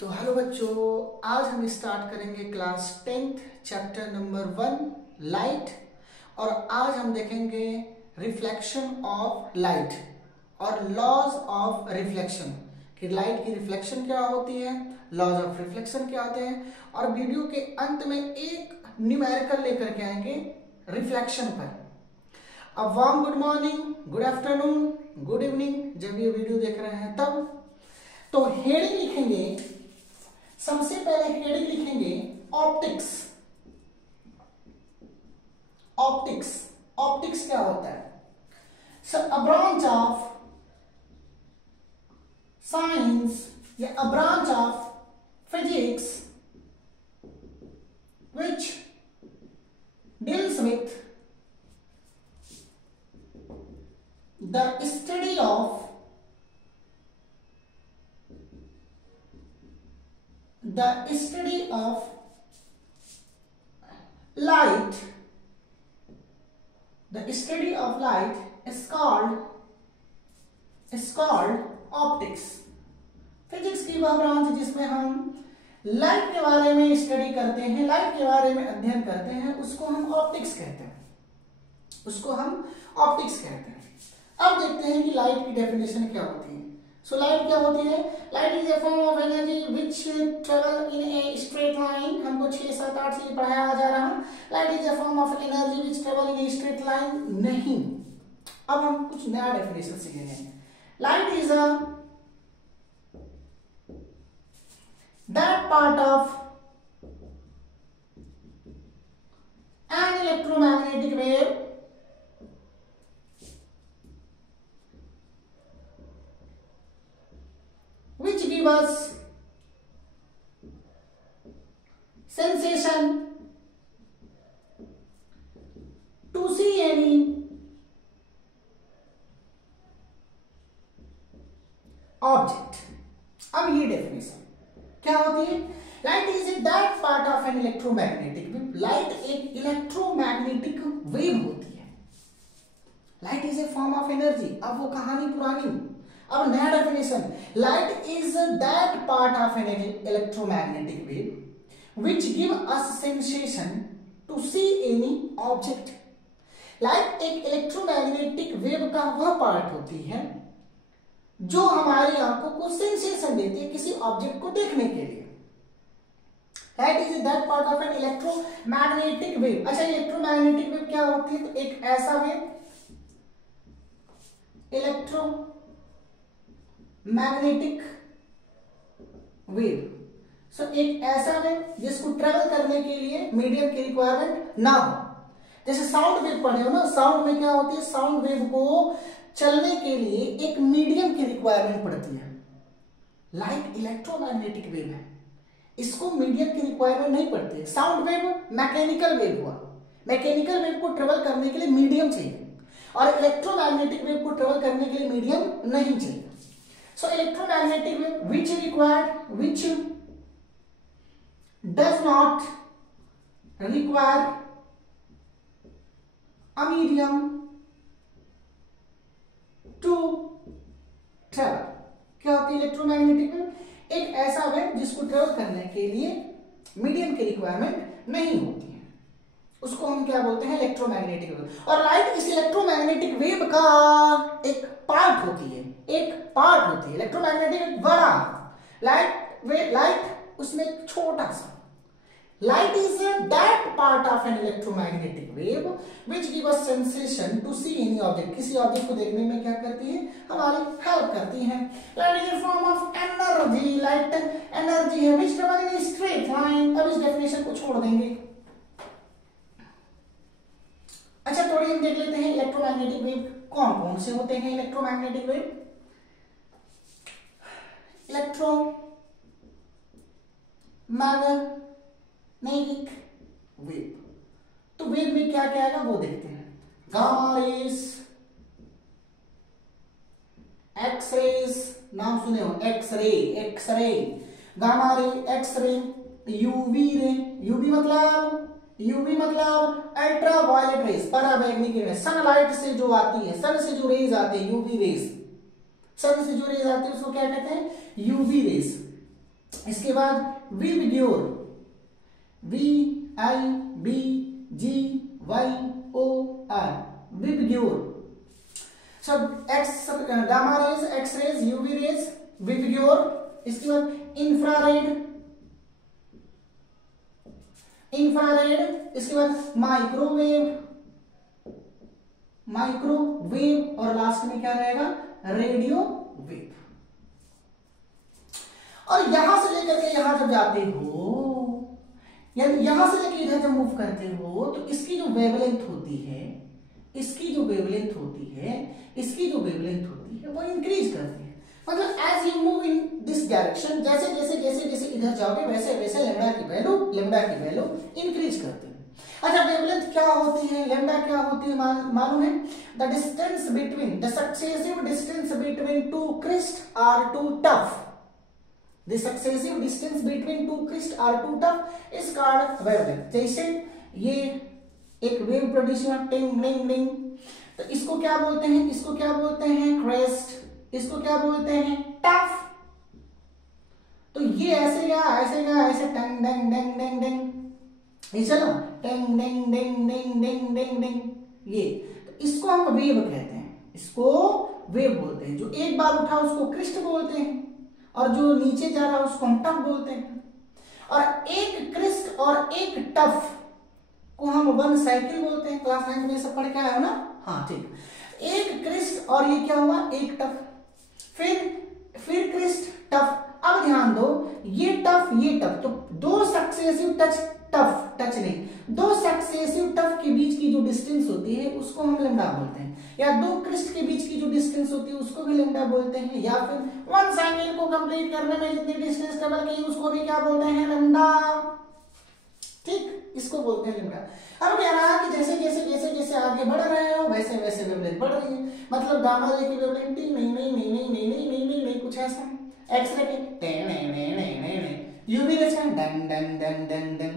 तो हेलो बच्चों, आज हम स्टार्ट करेंगे class 10th chapter number 1 light. और आज हम देखेंगे रिफ्लेक्शन ऑफ लाइट और लॉज ऑफ रिफ्लेक्शन कि लाइट की रिफ्लेक्शन क्या होती है, लॉज ऑफ रिफ्लेक्शन क्या होते हैं। और वीडियो के अंत में एक न्यूमेरिकल लेकर के आएंगे रिफ्लेक्शन पर। अब warm good morning, good afternoon, good evening जब ये वीडियो देख रहे हैं तब। तो हेडिंग लिखेंगे, सबसे पहले हेडिंग लिखेंगे ऑप्टिक्स। ऑप्टिक्स ऑप्टिक्स क्या होता है? अ ब्रांच ऑफ साइंस या a branch of physics which deals with the study of light. The study of light is called optics. Physics की वह ब्रांच जिसमें हम लाइट के बारे में स्टडी करते हैं, लाइट के बारे में अध्ययन करते हैं, उसको हम ऑप्टिक्स कहते हैं। अब देखते हैं कि लाइट की डेफिनेशन क्या होती है। सो लाइट क्या होती है? Light is a form of energy which travel in a straight line. हमको 6, 7, 8 से पढ़ाया जा रहा है। Light is a form of energy which travel in a straight line. नहीं, अब हम कुछ नया डेफिनेशन सीखेंगे। Light is a that part of an electromagnetic wave which give us sensation to see any object। अब ये डेफिनेशन क्या होती है? Light is a that part of an electromagnetic wave. Light एक इलेक्ट्रोमैग्नेटिक वेव होती है। Light is a form of energy. अब वो कहानी पुरानी, अब नया definition. Light is that part of an electromagnetic wave which give us sensation to see any object. Light एक इलेक्ट्रोमैग्नेटिक वेव का वह पार्ट होती है जो हमारी आंखों को सेंसेशन देती है किसी ऑब्जेक्ट को देखने के लिए। Light is that part of an electromagnetic wave. अच्छा, इलेक्ट्रोमैग्नेटिक वेव क्या होती है? तो एक ऐसा वेव, इलेक्ट्रोमैग्नेटिक वेव। सो एक ऐसा वेव जिसको ट्रेवल करने के लिए मीडियम की रिक्वायरमेंट ना हो। जैसे साउंड वेव पढ़े हो ना, साउंड में क्या होती है? साउंड वेव को चलने के लिए एक मीडियम की रिक्वायरमेंट पड़ती है। लाइट इलेक्ट्रोमैग्नेटिक वेव है, इसको मीडियम की रिक्वायरमेंट नहीं पड़ती है। साउंड वेव मैकेनिकल वेव हुआ, मैकेनिकल वेव को ट्रेवल करने के लिए मीडियम चाहिए, और इलेक्ट्रोमैग्नेटिक वेव को ट्रेवल करने के लिए मीडियम नहीं चाहिए। So electromagnetic wave which does not require a medium to travel. क्या होती है इलेक्ट्रोमैग्नेटिक वेव? एक ऐसा वेव जिसको ट्रेवल करने के लिए मीडियम की रिक्वायरमेंट नहीं होती है, उसको हम क्या बोलते हैं? Electromagnetic wave. और लाइट इस इलेक्ट्रोमैग्नेटिक वेव का एक पार्ट होती है, इलेक्ट्रोमैग्नेटिक एक बड़ा, लाइट उसमें छोटा सा। Light is that part of an electromagnetic wave which give us sensation to see any object। किसी ऑब्जेक्ट को देखने में क्या करती है? हमारी हेल्प करती है। Light is a form of energy। Light energy है which travel in a straight line। अब इस डेफिनेशन को छोड़ देंगे। अच्छा, थोड़ी हम देख लेते हैं इलेक्ट्रोमैग्नेटिक वेव कौन कौन से होते हैं। Electromagnetic wave, magnetic wave. तो वेव में क्या क्या आएगा वो देखते हैं। गामा रेस, एक्स रेस, नाम सुने हो, x ray, gamma ray, x ray, UV ray. UV मतलब अल्ट्रा वायलेट रेस, पराबैंगनी किरण। सनलाइट से जो आती है, सन से जो रेज आती है, यूवी रेस, सन से जो रेज आती है उसको क्या कहते हैं? UV rays. इसके बाद VIBGYOR, VIBGYOR, VIBGYOR. So X gamma rays, X rays, UV rays, VIBGYOR. इसके बाद इंफ्रारेड, इंफ्रारेड। इसके बाद माइक्रोवेव, माइक्रोवेव, और लास्ट में क्या रहेगा, रेडियो वेव। और यहां से लेकर के यहां जब जाते हो, यानी यहां से लेकर इधर जब मूव करते हो, तो इसकी जो वेवलेंथ होती है, इसकी जो वेवलेंथ होती है, इसकी जो वेवलेंथ होती है वो इंक्रीज करती है। मतलब as you move in this direction, जैसे जैसे जैसे जैसे इधर जाओगे वैसे वैसे लेम्डा की वैल्यू इंक्रीज करती है। अच्छा, वेवलेंथ क्या होती है, लेम्डा क्या होती है, मालूम है? The distance between, the successive distance between two crest or two trough, the successive distance between two crest or two trough is called wavelength. जैसे ये एक वेव प्रोड्यूस हुआ, टिंग टिंग टिंग, तो इसको क्या बोलते हैं, इसको क्या बोलते हैं, क्रेस्ट, इसको क्या बोलते हैं, टफ। तो ये ऐसे गया, ऐसे गया, ऐसे टंग डंग डंग डंग डंग, ये चलो टिंग डिंग डिंग डिंग डिंग डिंग डिंग, ये तो इसको हम वेव कहते हैं, इसको वेव बोलते हैं। जो एक बार उठा उसको क्रिस्ट बोलते हैं, और जो नीचे जा रहा उसको हम टफ बोलते हैं। और एक क्रिस्ट और एक टफ को हम वन साइकिल बोलते हैं। क्लास 9 में सब पढ़ के आए हो ना? हाँ ठीक। एक क्रिस्ट और ये क्या हुआ, एक टफ, फिर क्रिस्ट टफ। अब ध्यान दो, ये टफ ये टफ, तो दो सक्सेसिव टच नहीं, दो सक्सेसिव टफ के बीच की जो डिस्टेंस होती है उसको हम लेम्डा बोलते हैं, या दो क्रिस्ट के बीच की जो डिस्टेंस होती है उसको भी लेम्डा बोलते हैं, या फिर वन साइकिल को कंप्लीट करने में जितनी डिस्टेंस ट्रेवल की उसको भी क्या बोलते हैं, लेम्डा। ठीक, इसको बोलते हैं लेम्डा। अब कह रहा है कि जैसे जैसे जैसे जैसे आगे बढ़ रहे हो वैसे वैसे वेवलेंथ बढ़ रही है। मतलब गामा रे की वेवलेंथ नहीं कुछ ऐसा, एक्स-रे की यूवी रे का done done done done done.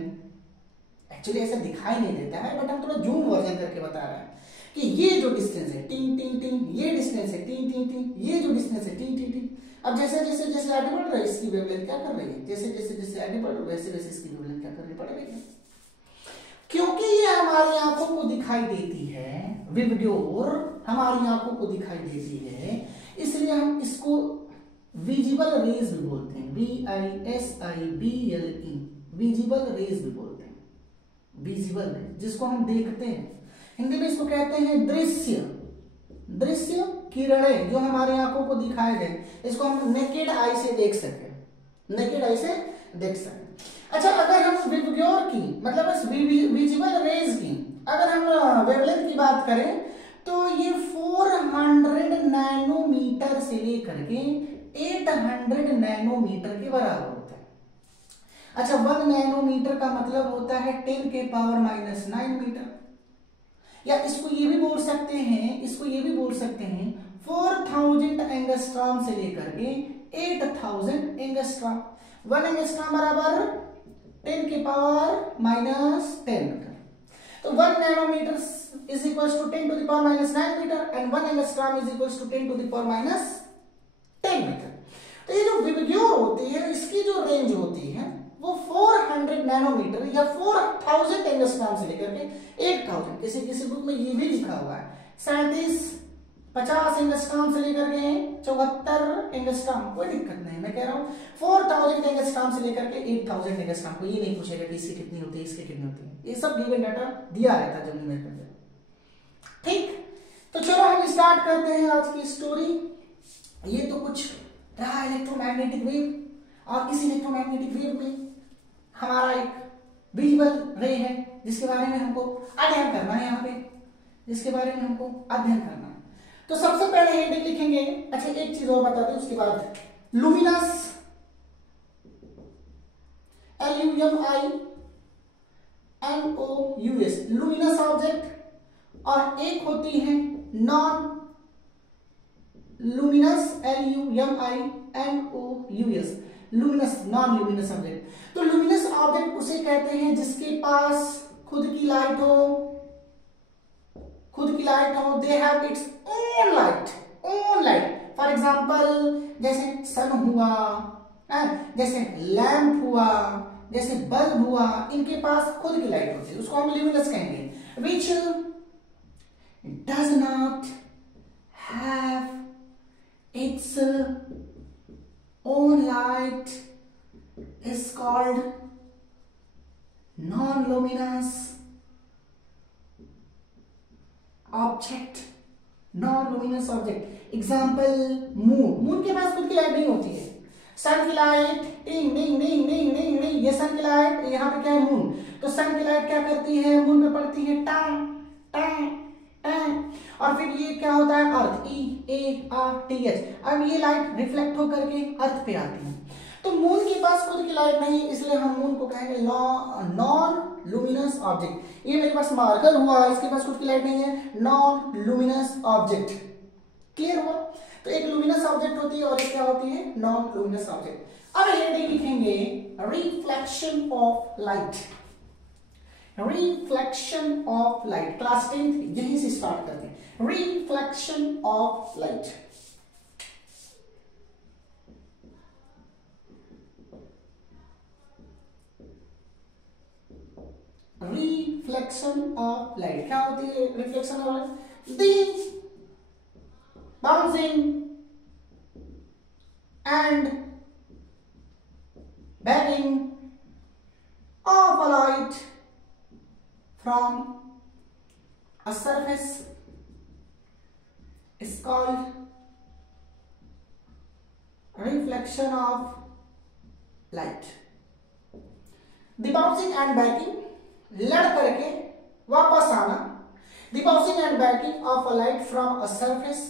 Actually ऐसा दिखाई नहीं देता है, बट हम थोड़ा जूम वर्जन करके बता रहे हैं कि ये जो डिस्टेंस है टिंग टिंग टिंग, ये डिस्टेंस है टिंग टिंग टिंग, ये जो डिस्टेंस है टिंग टिंग टिंग। अब जैसे जैसे जैसे आगे बढ़ रहा है इसकी वेवलेंथ क्या कर रही है, जैसे जैसे जैसे आगे बढ़ रहा है वैसे वैसे इसकी वेवलेंथ क्या कर रही है। क्योंकि ये हमारी आंखों को दिखाई देती है, विबग्योर हमारी आंखों को दिखाई देती है, इसलिए हम इसको विजिबल रेज भी बोलते हैं, VISIBLE, विजिबल रेज भी बोलते हैं, विजिबल रेज, जिसको हम देखते हैं। हिंदी में इसको कहते हैं दृश्य, दृश्य किरणें जो हमारी आंखों को दिखाई दे, इसको हम नेकेड आई से देख सके, नेकेड आई से देख सके। अच्छा, अगर हम विबग्योर की मतलब इस विजिबल रेज की अगर हम वेवलेंथ की बात करें तो ये 400 नैनोमीटर से लेकर के 800 नैनोमीटर के बराबर होता है। अच्छा, 1 नैनोमीटर का मतलब होता है 10 के पावर -9 मीटर, या इसको ये भी बोल सकते हैं, इसको ये भी बोल सकते हैं 4000 एंगस्ट्रॉम से लेकर के 8000 एंगस्ट्रॉम। 1 एंगस्ट्रॉम बराबर 10 के पावर -10 मीटर। तो 1 nanometre is equal to 10 to the power -9 metre and 1 angstrom is equal to 10 to the power -10 metre. तो ये जो विबग्योर होती है इसकी जो रेंज होती है वो 400 नैनोमीटर या 4000 एंगस्ट्रॉम से लेकर के 8000, किसी किसी बुक में ये भी लिखा हुआ है 37-50 एंगस्ट्रॉम से लेकर के 74 एंगस्ट्रॉम, कोई दिक्कत नहीं। मैं कह रहा हूँ 4000 एंगस्ट्रॉम से लेकर के 8000 एंगस्ट्रॉम, को ये नहीं पूछेगा कि इसकी कितनी होती है, इसकी कितनी होती है, ये सब गिवन डाटा दिया रहता है जब न्यूमेरिकल में। ठीक, तो चलो हम स्टार्ट करते हैं आज की स्टोरी। ये तो कुछ रहा इलेक्ट्रोमैग्नेटिक वेव, और इस इलेक्ट्रोमैग्नेटिक वेव में हमारा एक विजिबल रे है जिसके बारे में हमको अध्ययन करना है, यहाँ पे जिसके बारे में हमको अध्ययन करना है। तो सबसे पहले हेडिंग लिखेंगे। अच्छा, एक चीज और बताते हैं उसके बाद, लुमिनस LUMINOUS, लुमिनस ऑब्जेक्ट, और एक होती है non luminous LUMINOUS, luminous non luminous object. तो लुमिनस ऑब्जेक्ट उसे कहते हैं जिसके पास खुद की लाइट हो, they have its own light, for example जैसे सन हुआ, जैसे लैंप हुआ, जैसे बल्ब हुआ, इनके पास खुद की लाइट होती है, उसको हम ल्यूमिनस कहेंगे। विच does not have its own light is called non luminous object. Non luminous object example moon. Moon के पास खुद की लाइट नहीं होती है। सन की लाइट टिंग डिंग डिंग डिंग डिंग डिंग, ये सन की लाइट, यहाँ पे क्या है मून, तो सन की लाइट क्या करती है, मून पे पड़ती है टांग टांग टांग, और फिर ये क्या होता है अर्थ, EARTH। अब ये लाइट रिफ्लेक्ट होकर के अर्थ पे आती है। तो मून के पास खुद की लाइट नहीं, इसलिए हम मून को कहेंगे नॉन लुमिनस ऑब्जेक्ट। ये मेरे पास मार्कर हुआ, इसके पास खुद की लाइट नहीं है, नॉन लुमिनस ऑब्जेक्ट। क्लियर हुआ? तो एक लुमिनस ऑब्जेक्ट होती है और एक क्या होती है, नॉन लुमिनस ऑब्जेक्ट। अब हेडिंग लिखेंगे reflection of light. Reflection of light, class 10th यहीं से स्टार्ट करते हैं। Reflection of light. Reflection of light क्या होती है? Reflection of light, the bouncing and backing of a light from a surface is called reflection of light. The bouncing and backing, लड़ करके वापस आना, the bouncing and backing of a light from a surface,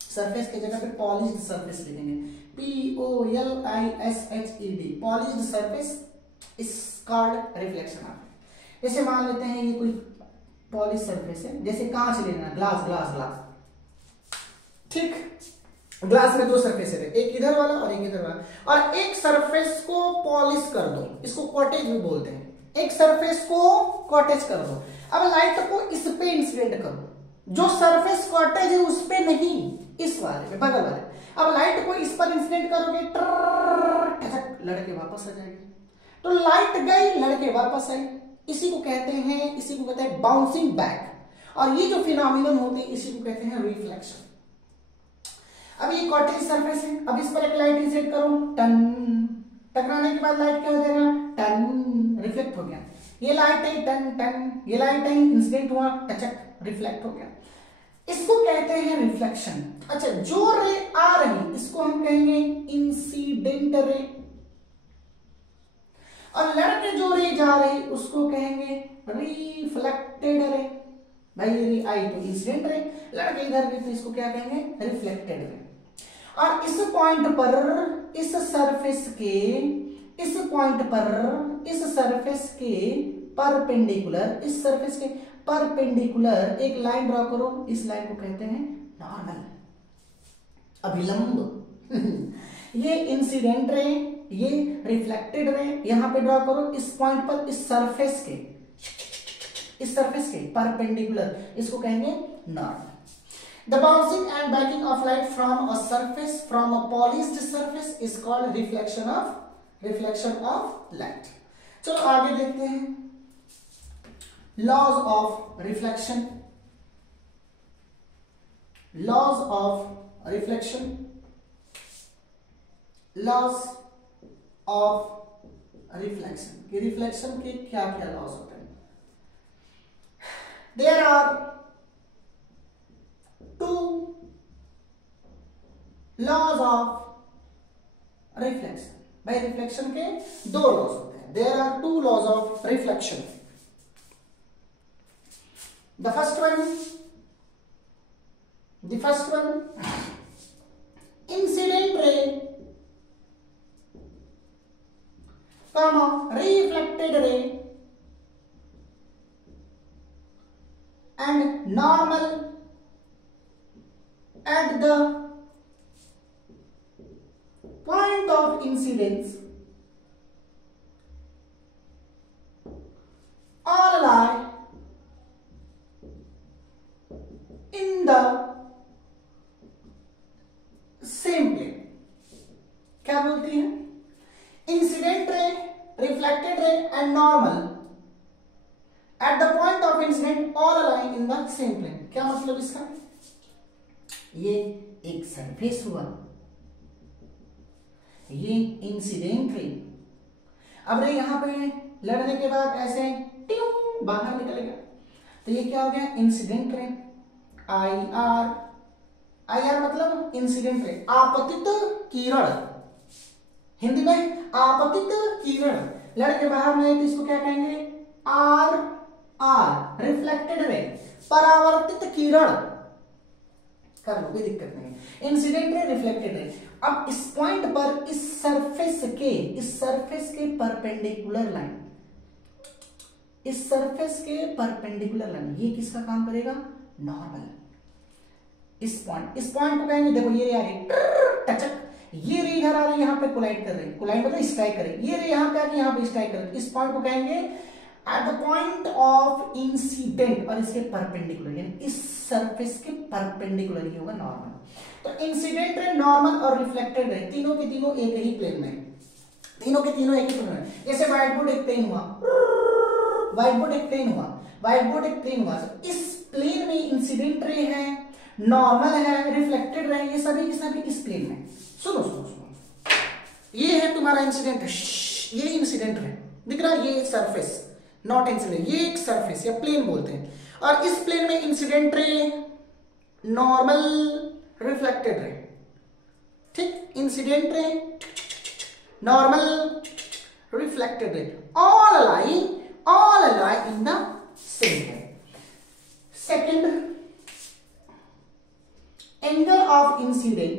surface की जगह पे polished surface लिखेंगे, POLISHED, polished surface is called reflection of. जैसे मान लेते हैं ये कोई पॉलिश सरफेस है, जैसे कांच लेना, ग्लास ग्लास ग्लास, ठीक, ग्लास में दो सरफेस है, एक इधर वाला और एक इधर वाला, और एक सरफेस को पॉलिश कर दो, इसको कॉटेज भी बोलते हैं, एक सरफेस को कॉटेज कर दो। अब लाइट को इस पे इंसिडेंट करो, जो सरफेस कॉटेज है उस पे नहीं, इस वाले पे, बगल वाले। अब लाइट को इस पर इंसिडेंट करोगे, लड़के वापस आ जाएगी। तो लाइट गई, लड़के वापस आई, इसी को कहते हैं बाउंसिंग बैक। और ये जो फिनोमिनन होते हैं इसी को कहते हैं रिफ्लेक्शन। अब ये कॉटेज सरफेस है, अब इस पर एक लाइट इंसिडेंट करो, टन, टकराने के बाद लाइट क्या हो जाएगा, टन, रिफ्लेक्ट हो गया। ये लाइट है, टन टन, ये लाइट है, इंसिडेंट हुआ, टचक, रिफ्लेक्ट हो गया। इसको कहते हैं रिफ्लेक्शन। अच्छा, जो रे आ रही इसको हम कहेंगे इंसिडेंट रे, और लड़के जो रे जा रही उसको कहेंगे रिफ्लेक्टेड रे। भाई ये रे आई तो इंसिडेंट रे, लड़के इधर गए तो इसको क्या कहेंगे, रिफ्लेक्टेड रे। और इस पॉइंट पर, इस सरफेस के, इस पॉइंट पर, इस सरफेस के परपेंडिकुलर, इस सरफेस के परपेंडिकुलर एक लाइन ड्रॉ करो, इस लाइन को कहते हैं नॉर्मल, अभिलंब। ये इंसिडेंट रे, ये रिफ्लेक्टेड रे, यहां पे ड्रॉ करो, इस पॉइंट पर, इस सरफेस के, इस सरफेस के परपेंडिकुलर, इसको कहेंगे normal. The bouncing and backing of light from a surface, from a polished surface is called reflection of light. चलो आगे देखते हैं laws of reflection. Laws of reflection. Laws of reflection. कि रिफ्लेक्शन के क्या क्या लॉज होते हैं? There are two laws of reflection. भाई रिफ्लेक्शन के दो लॉज होते हैं। There are two laws of reflection. The first one, incident ray, comma, reflected ray, and normal at the point of incidence all lie in the same plane. क्या बोलती हैं? ray and normal at the point of incident all align in the same plane। क्या मतलब इसका, ये एक surface हुआ, ये इंसिडेंट रे, अब रे यहां पे लड़ने के बाद ऐसे ट्यूं बाहर निकलेगा, तो ये क्या हो गया, इंसिडेंट रे। आई आर मतलब इंसिडेंट रे, आपतित किरण, हिंदी में आपतित किरण, लड़के बाहर में तो इसको क्या कहेंगे, आर रिफ्लेक्टेड रे, परावर्तित किरण, कर लो कोई दिक्कत नहीं। Incident ray, reflected ray. अब इस पॉइंट पर इस सरफेस के परपेंडिकुलर लाइन, इस सरफेस के परपेंडिकुलर लाइन, ये किसका काम करेगा, नॉर्मल। इस पॉइंट को कहेंगे, देखो ये रे आ रही टचक, ये रे इधर आ रही, यहाँ पे कोलाइड कर रही, कोलाइड मतलब स्ट्राइक कर रही, ये रे यहाँ पे आके यहाँ पे स्ट्राइक कर रही, इस पॉइंट को कहेंगे at the point of incident, और इसके परपेंडिकुलर, यानी इस सरफेस के परपेंडिकुलर ही होगा नॉर्मल। तो इंसिडेंट रे, नॉर्मल और रिफ्लेक्टेड रे, तीनों के तीनों एक ही प्लेन में, तीनों के तीनों एक ही प्लेन में। जैसे व्हाइट बोर्ड एक प्लेन हुआ, व्हाइट बोर्ड एक प्लेन हुआ, व्हाइट बोर्ड एक प्लेन हुआ, इस प्लेन में इंसिडेंट रे है, नॉर्मल है, रिफ्लेक्टेड रे, ये सभी के सभी इस प्लेन में। सुनो सुनो सुनो, ये है तुम्हारा इंसिडेंट, ये इंसिडेंट है, दिख रहा है, ये सरफेस, नॉट इंसिडेंट, ये एक सरफेस या प्लेन बोलते हैं, और इस प्लेन में incident ray, normal, reflected ray, ठीक, incident ray, normal, reflected ray, all align in the same way। Second, angle of incident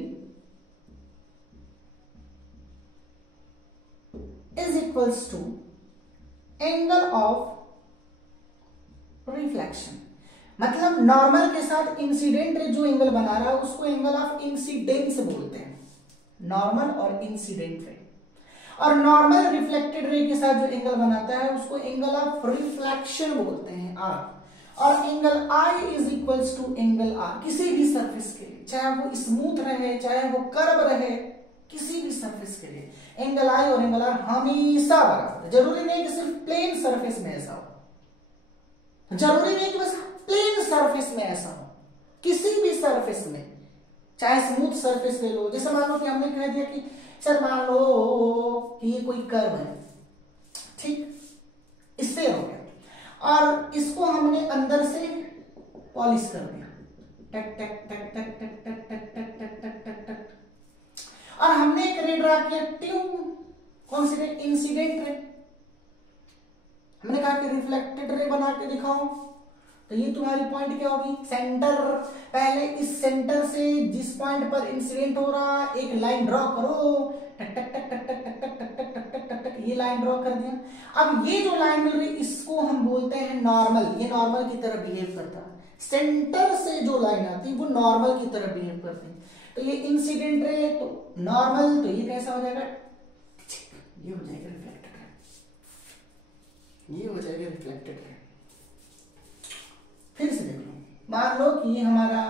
is equals to angle of reflection। मतलब नॉर्मल के साथ इंसिडेंट रे जो एंगल बना रहा है उसको एंगल ऑफ इंसिडेंस बोलते हैं, नॉर्मल और इंसिडेंट रे। और नॉर्मल रिफ्लेक्टेड रे के साथ जो एंगल बनाता है उसको एंगल ऑफ रिफ्लेक्शन बोलते हैं, आर। और angle I is equals to angle R, किसी भी सरफेस के लिए, चाहे वो स्मूथ रहे, चाहे वो कर्व रहे, किसी भी सरफेस के लिए एंगल आई और एंगल आर हमेशा बराबर। जरूरी नहीं कि सिर्फ प्लेन सरफेस में ऐसा हो, जरूरी नहीं कि बस प्लेन सरफेस में ऐसा हो, किसी भी सरफेस में, चाहे स्मूथ सरफेस ले लो। जैसे मान लो कि हमने कह दिया कि सर मान लो कि ये कोई कर्व है, ठीक, इससे हो गया, और इसको हमने अंदर से पॉलिश कर दिया, टक टक टक टक टक टक टक टक टक टक टक टक, और हमने एक रे ड्रा किया, ट्यूब, कौन सी रे, इंसिडेंट रे। हमने कहा कि रिफ्लेक्टेड रे बना के दिखाओ, तो ये तुम्हारी पॉइंट क्या होगी, सेंटर। पहले इस सेंटर से जिस पॉइंट पर इंसिडेंट हो रहा एक लाइन ड्रॉ करो, टक टक टक टक टक टक टक टक टक टक टक टक, ये लाइन ड्रॉ कर दिया। अब ये जो लाइन मिल रही इसको हम बोलते हैं नॉर्मल, ये नॉर्मल की तरह बिहेव करता है। सेंटर से जो लाइन आती है वो नॉर्मल की तरह बिहेव करती है। तो ये इंसिडेंट रे तो नॉर्मल, तो ये कैसा हो जाएगा, ये हो जाएगा रिफ्लेक्टेड रे, ये हो जाएगा रिफ्लेक्टेड रे। फिर से देख लो, मान लो कि ये हमारा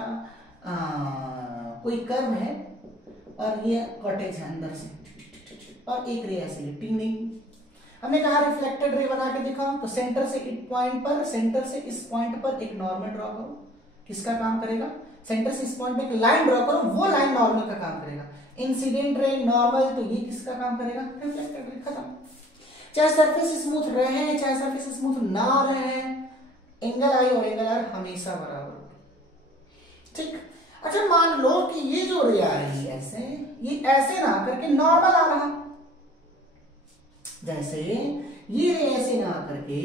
कोई कर्व है और ये कॉटेज है अंदर से, और एक रे ऐसी है टिंडिंग। हमने कहा रिफ्लेक्टेड रे बना के दिखाओ, तो सेंटर से इस पॉइंट पर, सेंटर से इस पॉइंट पर एक नॉर्मल ड्रॉ करो, किसका काम करेगा, सेंटर से इस पॉइंट पे एक लाइन ड्रॉ करो, वो लाइन नॉर्मल का काम करेगा। इंसिडेंट रे, नॉर्मल, तो ये किसका काम करेगा, रिफ्लेक्टेड रे, खत्म। चाहे सरफेस स्मूथ रहे चाहे सरफेस स्मूथ ना रहे, एंगल आई और एंगल आर हमेशा बराबर, ठीक। अच्छा मान लो कि ये जो रे आ रही है ऐसे, ये ऐसे ना करके नॉर्मल आ रहा, जैसे ये रे ऐसे ना करके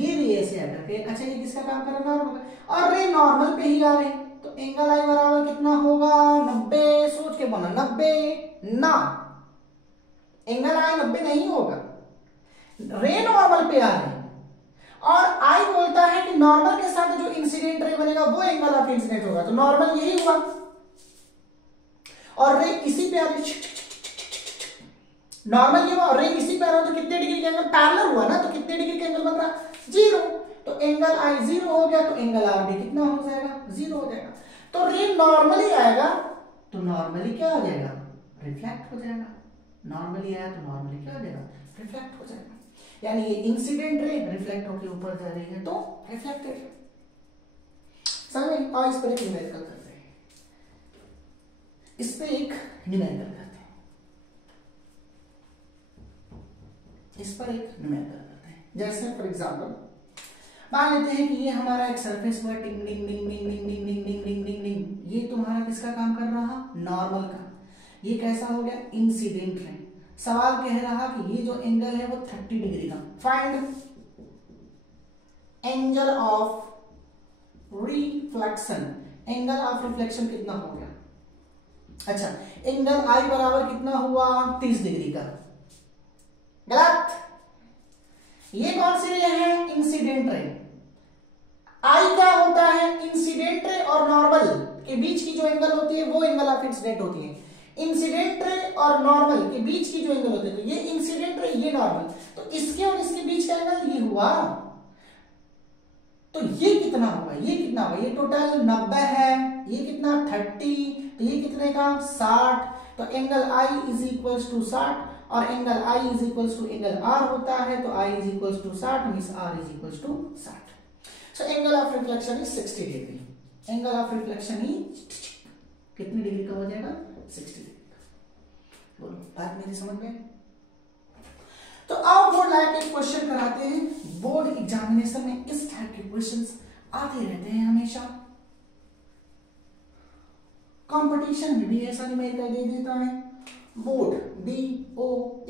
ये रे ऐसे आ करके, अच्छा ये किसका काम कर रहा है, नॉर्मल, और रे नॉर्मल पे ही आ रहे, तो एंगल आई बराबर कितना होगा, 90। सोच के बोलना, 90 ना, एंगल आई 90 नहीं होगा, रे नॉर्मल पे आ रहे, और आई बोलता है कि नॉर्मल के साथ जो इंसिडेंट रे बनेगा वो एंगल ऑफ इंसिडेंट होगा, तो नॉर्मल यही हुआ, और रे इसी पे आ रही, नॉर्मल ये हुआ, और रे इसी पे आ रहा, तो कितने डिग्री का एंगल, पैरेलल हुआ ना, तो कितने डिग्री का एंगल बन रहा, 0। तो एंगल आई 0 हो गया, तो एंगल आर भी कितना हो जाएगा, 0 हो जाएगा। तो रे नॉर्मली आएगा, तो नॉर्मली क्या हो जाएगा, रिफ्लेक्ट हो जाएगा, नॉर्मली आया तो नॉर्मली क्या हो जाएगा, रिफ्लेक्ट हो जाएगा। यानी ये इंसिडेंट रे रिफ्लेक्ट होकर ऊपर जा रही है तो रिफ्लेक्टेड रे। समझ में? और इस पर एक न्यूमेरिकल करते हैं, इस पे एक न्यूमेरिकल करते हैं, इस पर एक न्यूमेरिकल करते हैं। जैसे फॉर एग्जांपल मान लेते हैं कि ये हमारा एक सरफेस हुआ, टिंग डिंग डिंग डिंग डिंग डिंग डिंग डिंग डिंग डिंग डिंग, ये तुम्हारा किसका काम कर रहा? नॉर्मल का। ये कैसा हो गया? Incident ray. सवाल कह रहा कि ये जो एंगल है वो 30 डिग्री का। Find angle of reflection. Angle of reflection कितना हो गया? अच्छा, एंगल आई बराबर कितना हुआ? 30 डिग्री का। गलत। ये कौन सी रे है? Incident ray. आई क्या होता है? इंसिडेंट रे और नॉर्मल के बीच की जो एंगल होती है वो एंगल ऑफ इंसिडेंट होती है। इंसिडेंट रे और नॉर्मल के बीच की जो एंगल होती है, तो ये इंसिडेंट रे, ये नॉर्मल, तो इसके और इसके बीच का एंगल ये हुआ। तो ये कितना होगा? ये कितना होगा? ये टोटल 90 है, ये कितना 30, तो ये कितने का? 60। तो angle I is equal to 60 और angle I is equal to angle R होता है, तो I is equal to 60 means R is equal to 60। So angle of reflection is 60 degree. Angle of reflection is कितने degree का हो जाएगा? 60 degree का। बोलो, बात मेरी समझ में? तो अब बोर्ड लाइक एक क्वेश्चन कराते हैं। बोर्ड एग्जामिनेशन में इस टाइप के क्वेश्चंस आते रहते हैं हमेशा। कंपटीशन में भी ऐसा न्यूमेरिकल दे देता है बोर्ड, BOARD।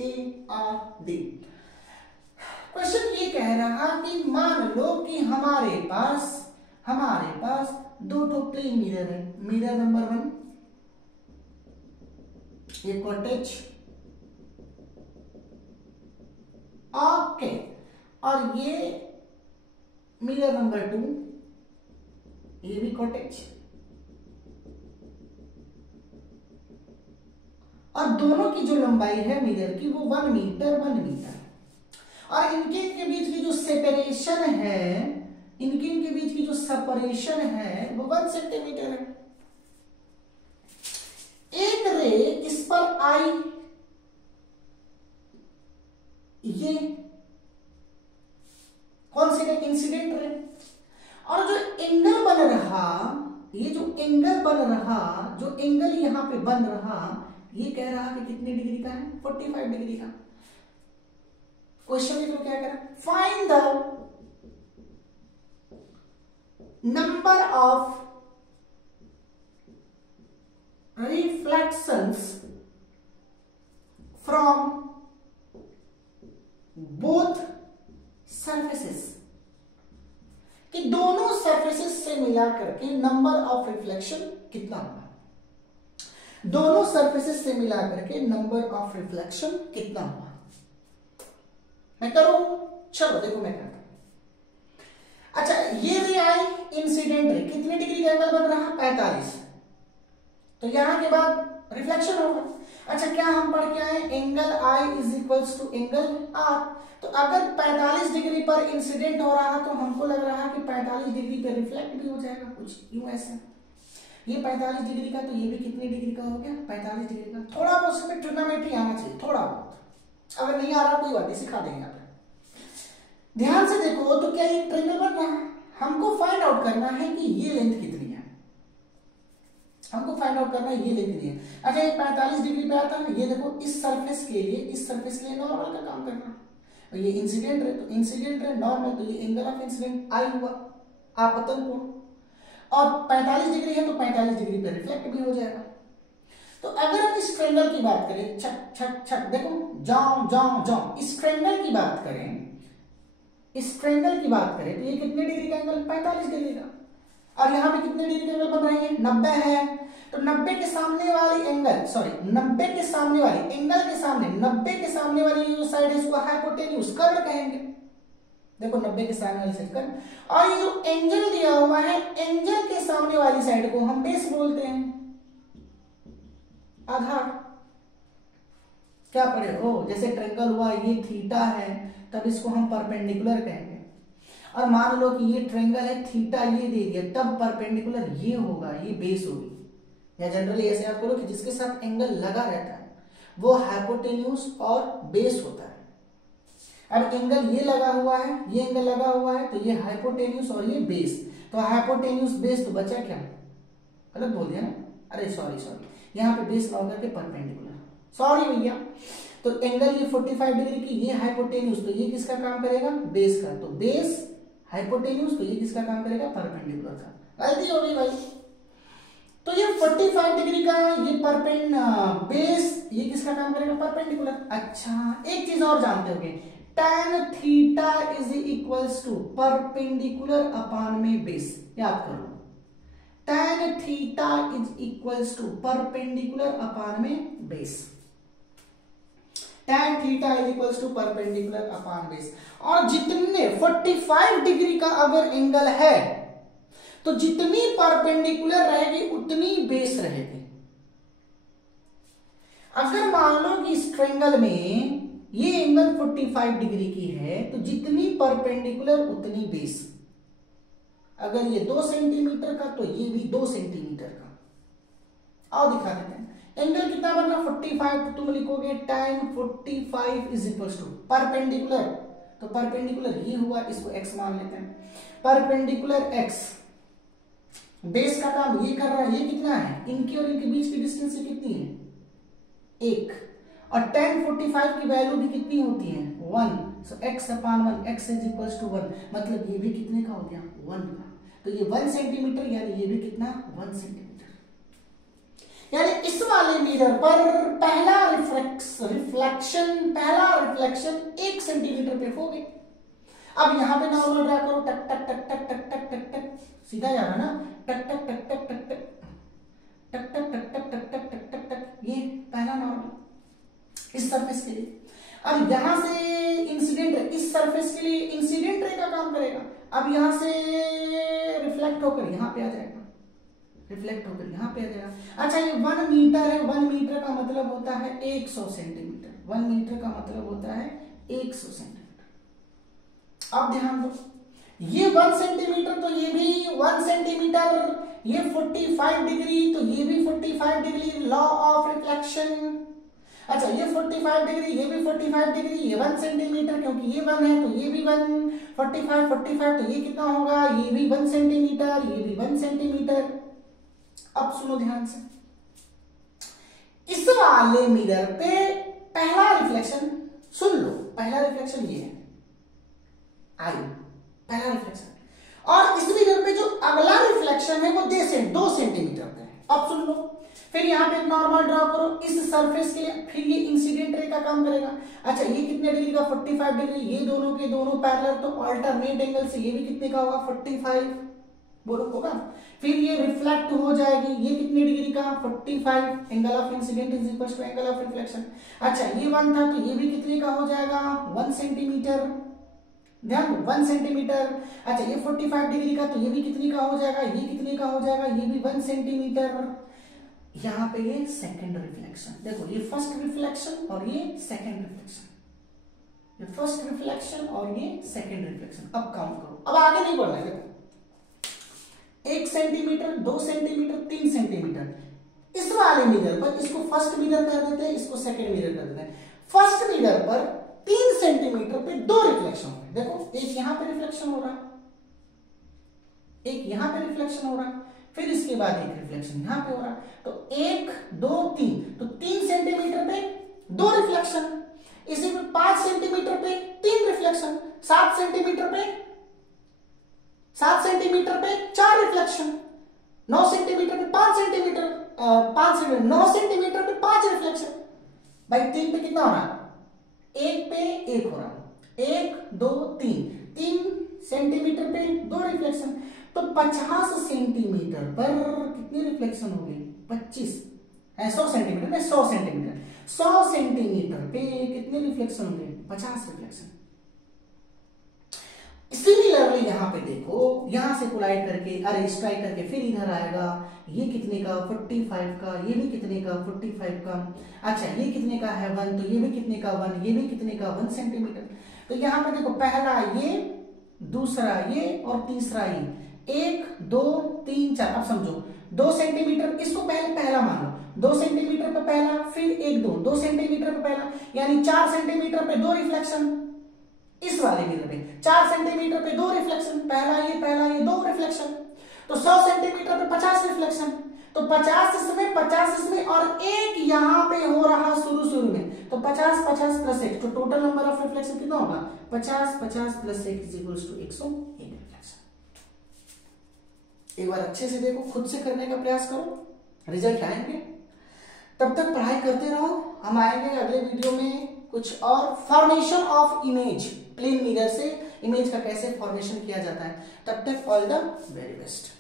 क्वेश्चन ये कह रहा कि मान लो कि हमारे पास दो ठो प्लेन मिरर है। मिरर नंबर 1 ये कॉटेज, ओके, और ये मिरर नंबर 2 ये भी कॉटेज, और दोनों की जो लंबाई है मिरर की वो 1 मीटर और इनके बीच की जो सेपरेशन है, इनके बीच की जो सेपरेशन है वो 1 सेंटीमीटर है। एक रे इस पर आई, ये कौन सी रे? Incident ray. और जो एंगल बन रहा, ये जो एंगल बन रहा, जो एंगल यहां पे बन रहा, ये कह रहा कि कितने डिग्री का है? 45 डिग्री का। क्वेश्चन में तो क्या करा? Find the number of reflections from both surfaces, कि दोनों सरफेसेस से मिला करके नंबर ऑफ रिफ्लेक्शन कितना होगा? दोनों सरफेसेस से मिला करके नंबर ऑफ रिफ्लेक्शन कितना हुआ? मैं करूं? चलो देखो मैं करता हूं। अच्छा, ये रे आई इंसिडेंट रे, कितने डिग्री का एंगल बन रहा? 45। तो यहां के बाद रिफ्लेक्शन होगा। अच्छा, क्या हम पढ़ के आए? Angle I is equals to angle R. तो अगर 45 डिग्री पर इंसिडेंट हो रहा तो हमको लग रहा कि 45 डिग्री पर रिफ्लेक्ट भी हो जाएगा, कुछ यूं ऐसा। ये 45 डिग्री का, तो ये भी कितने डिग्री का हो गया? 45 डिग्री का। थोड़ा बहुत उसमें ट्रिग्नोमेट्री आना चाहिए, थोड़ा बहुत। अगर नहीं आ रहा कोई बात नहीं, सिखा देंगे आप। ध्यान से देखो तो क्या ये ट्रायंगल बन रहा है? हमको फाइंड आउट करना है कि ये लेंथ कितनी है। हमको फाइंड आउट करना है ये लेंथ कितनी है। अच्छा, ये 45 डिग्री पे आता है। ये देखो इस सरफेस के लिए नॉर्मल का काम करना। और ये इंसिडेंट है, तो इंसिडेंट है नॉर्मल, तो ये एंगल ऑफ इंसिडेंट आई हुआ, आपतन कोण। और 45 डिग्री है तो 45 डिग्री पे रिफ्लेक्ट भी हो जाएगा। तो अगर हम इस ट्रायंगल की बात करें, छक छक छक, देखो जाओ जाओ जाओ, इस ट्रायंगल की बात करें, इस ट्रायंगल की बात करें तो ये कितने डिग्री का एंगल? 45 डिग्री का। और यहाँ पे कितने डिग्री का एंगल बन रही है? 90 है। तो 90 के सामने वाली एंगल, सॉरी 90 के सामने वाली एंगल के सामने, 90 के सामने वाली जो साइड है इसको हाइपोटेन्यूज कर्व कहेंगे। देखो 90 के सामने वाली साइड कर्व, और ये जो एंगल दिया हुआ है, एंगल के सामने वाली साइड को हम बेस बोलते हैं, आधार। क्या पढ़े हो? जैसे ट्रायंगल हुआ, ये थीटा है, तब इसको हम परपेंडिकुलर कहेंगे। और मान लो कि ये ट्रायंगल है, थीटा ये दे दिया, तब परपेंडिकुलर ये होगा, ये बेस होगी। या जनरली ऐसे आप बोलो कि जिसके साथ एंगल लगा रहता है वो हाइपोटेन्यूज और बेस होता है। अब एंगल ये लगा हुआ है, ये एंगल लगा हुआ है, तो ये हाइपोटेन्यूस और ये बेस, तो हाइपोटेन्यूस बेस तो बचा क्या, गलत बोल दिया ना, अरे सॉरी यहाँ पे बेस लगा करके परपेंडिकुलर, सॉरी भैया। तो एंगल ये 45 डिग्री की, ये हाइपोटेन्यूस, तो ये किसका काम करेगा, बेस का, तो बेस हाइपोटेन्यूस, तो ये किसका काम करेगा, परपेंडिकुलर का। गलती हो गई भाई। तो ये 45 डिग्री का ये बेस, ये किसका काम करेगा, परपेंडिकुलर। अच्छा एक चीज और जानते होंगे, tan theta is equals to perpendicular upon में बेस, याद करो, tan theta is equals to perpendicular upon में base, tan theta is equals to perpendicular upon base. और जितने 45 डिग्री का अगर एंगल है तो जितनी परपेंडिकुलर रहेगी उतनी बेस रहेगी। अगर मान लो कि इस ट्रायंगल में ये एंगल 45 डिग्री की है तो जितनी परपेंडिकुलर उतनी बेस। अगर ये 2 सेंटीमीटर का तो ये भी 2 सेंटीमीटर का। आओ दिखा देते हैं एंगल कितना बनना 45, तो तुम लिखोगे tan 45 is equal to perpendicular, तो परपेंडिकुलर ये हुआ, इसको x मान लेते हैं, परपेंडिकुलर x, बेस का काम ये कर रहा है, ये कितना है, इनके और इनके बीच की डिस्टेंस कितनी है 1, और tan 45 की वैल्यू भी कितनी होती है 1, so x upon 1, x is equal to 1, मतलब ये भी कितने का हो गया 1 का, तो ये 1 सेंटीमीटर, यानी ये भी कितना 1 सेंटीमीटर। यानी इस वाले मिरर पर पहला रिफ्लेक्शन 1 सेंटीमीटर पे हो गई। अब यहां पे नॉर्मल ड्रा करो, टक टक टक टक टक टक टक टक, सीधा जा रहा ना, टक टक टक टक टक टक टक टक टक टक टक टक टक टक टक, ये पहला नॉर्मल इस सरफेस के लिए। अब यहां से इंसिडेंट रे इस सरफेस के लिए इंसिडेंट रे का काम करेगा। अब यहां से रिफ्लेक्ट होकर यहां पे आ जाएगा, रिफ्लेक्ट होकर यहां पे आ जाएगा। अच्छा ये 1 मीटर है, 1 मीटर का मतलब होता है 100 सेंटीमीटर, 1 मीटर का मतलब होता है 100 सेंटीमीटर। अब ध्यान दो, ये 1 सेंटीमीटर, तो ये भी 1 सेंटीमीटर, ये 45 डिग्री, तो ये भी 45 डिग्री, लॉ ऑफ रिफ्लेक्शन। अच्छा ये 45 डिग्री, ये भी 45 डिग्री, ये 1 सेंटीमीटर, क्योंकि ये 1 है तो ये भी 1, 45 तो ये कितना होगा, ये भी 1 सेंटीमीटर, ये भी 1 सेंटीमीटर। अब सुनो ध्यान से, इस वाले मिरर पे पहला रिफ्लेक्शन सुन लो, पहला रिफ्लेक्शन ये है आई, पहला रिफ्लेक्शन, और इस मिरर पे जो अगला रिफ्लेक्शन है वो 2 सेंटीमीटर का है। अब सुन लो, फिर यहाँ पे एक नॉर्मल ड्रॉ करो इस सरफेस के लिए, फिर ये इंसिडेंट रे का काम करेगा। अच्छा ये कितने डिग्री का 45 डिग्री, ये दोनों के दोनों पैरेलल, तो अल्टरनेट एंगल से ये भी कितने का होगा 45, बोलो होगा। फिर ये रिफ्लेक्ट हो जाएगी, ये कितने डिग्री का 45, angle of incidence is equal to angle of reflection. अच्छा ये 1 था तो ये भी कितने का हो जाएगा 1 सेंटीमीटर, ध्यान 1 सेंटीमीटर। अच्छा ये 45 डिग्री का, तो ये भी कितने का हो जाएगा, ये कितने का हो जाएगा, ये भी 1 सेंटीमीटर। यहाँ पे ये सेकंड रिफ्लेक्शन, देखो ये फर्स्ट रिफ्लेक्शन और ये सेकंड रिफ्लेक्शन, ये फर्स्ट रिफ्लेक्शन और ये सेकंड रिफ्लेक्शन। अब काउंट करो, अब आगे नहीं बढ़ना है, देखो 1 सेंटीमीटर, 2 सेंटीमीटर, 3 सेंटीमीटर। इस वाले मिरर पर इसको फर्स्ट मिरर कर देते हैं, इसको सेकंड मिरर कर देते हैं। फर्स्ट मिरर पर 3 सेंटीमीटर पे 2 रिफ्लेक्शन हो रहे, देखो एक यहां पे रिफ्लेक्शन हो रहा है, एक यहां पे रिफ्लेक्शन हो रहा है, फिर इसके बाद एक रिफ्लेक्शन यहां पे हो रहा है, तो 1 2 3, तो 3 सेंटीमीटर पे 2 रिफ्लेक्शन, इसी में 5 सेंटीमीटर पे 3 रिफ्लेक्शन, 7 सेंटीमीटर पे 4 रिफ्लेक्शन, 9 सेंटीमीटर पे 5 सेंटीमीटर 9 सेंटीमीटर पे 5 रिफ्लेक्शन। भाई 3 पे कितना हो रहा है, 1 पे 1 हो रहा है, 1 2 3 सेंटीमीटर पे 2 रिफ्लेक्शन, तो 50 सेंटीमीटर पर कितनी रिफ्लेक्शन होगी 25, 100 सेंटीमीटर में 100 सेंटीमीटर, 100 सेंटीमीटर पे कितने रिफ्लेक्शन होंगे 50 रिफ्लेक्शन। सिमिलरली यहां पे देखो, यहां से कोलाइड करके अरे स्ट्राइक करके फिर इधर आएगा, ये कितने का 45 का, ये भी कितने का 45 का। अच्छा ये कितने का है 1, तो ये भी कितने का 1, ये भी कितने का 1 सेंटीमीटर। तो यहां पे देखो पहला ये, दूसरा ये और तीसरा ये, 1 2 3 4। अब समझो 2 सेंटीमीटर, इसको पहले पहला मान लो, 2 सेंटीमीटर पे पहला, फिर 1 2 2 सेंटीमीटर पे पहला, यानी 4 सेंटीमीटर पे 2 रिफ्लेक्शन, इस वाले मिरर में 4 सेंटीमीटर पे 2 रिफ्लेक्शन, पहला ये 2 रिफ्लेक्शन, तो 100 सेंटीमीटर पे 50 रिफ्लेक्शन, तो 50 इसमें और एक यहां पे हो रहा शुरू में, तो 50 50 प्लस 1, तो टोटल नंबर ऑफ रिफ्लेक्शन कितना होगा 50 50 plus 1 is equals to 101 reflection. एक बार अच्छे से देखो, खुद से करने का प्रयास करो, रिजल्ट आएंगे। तब तक पढ़ाई करते रहो, हम आएंगे अगले वीडियो में कुछ और formation of image, plane mirror से इमेज का कैसे फॉर्मेशन किया जाता है। तब तक ऑल द वेरी बेस्ट।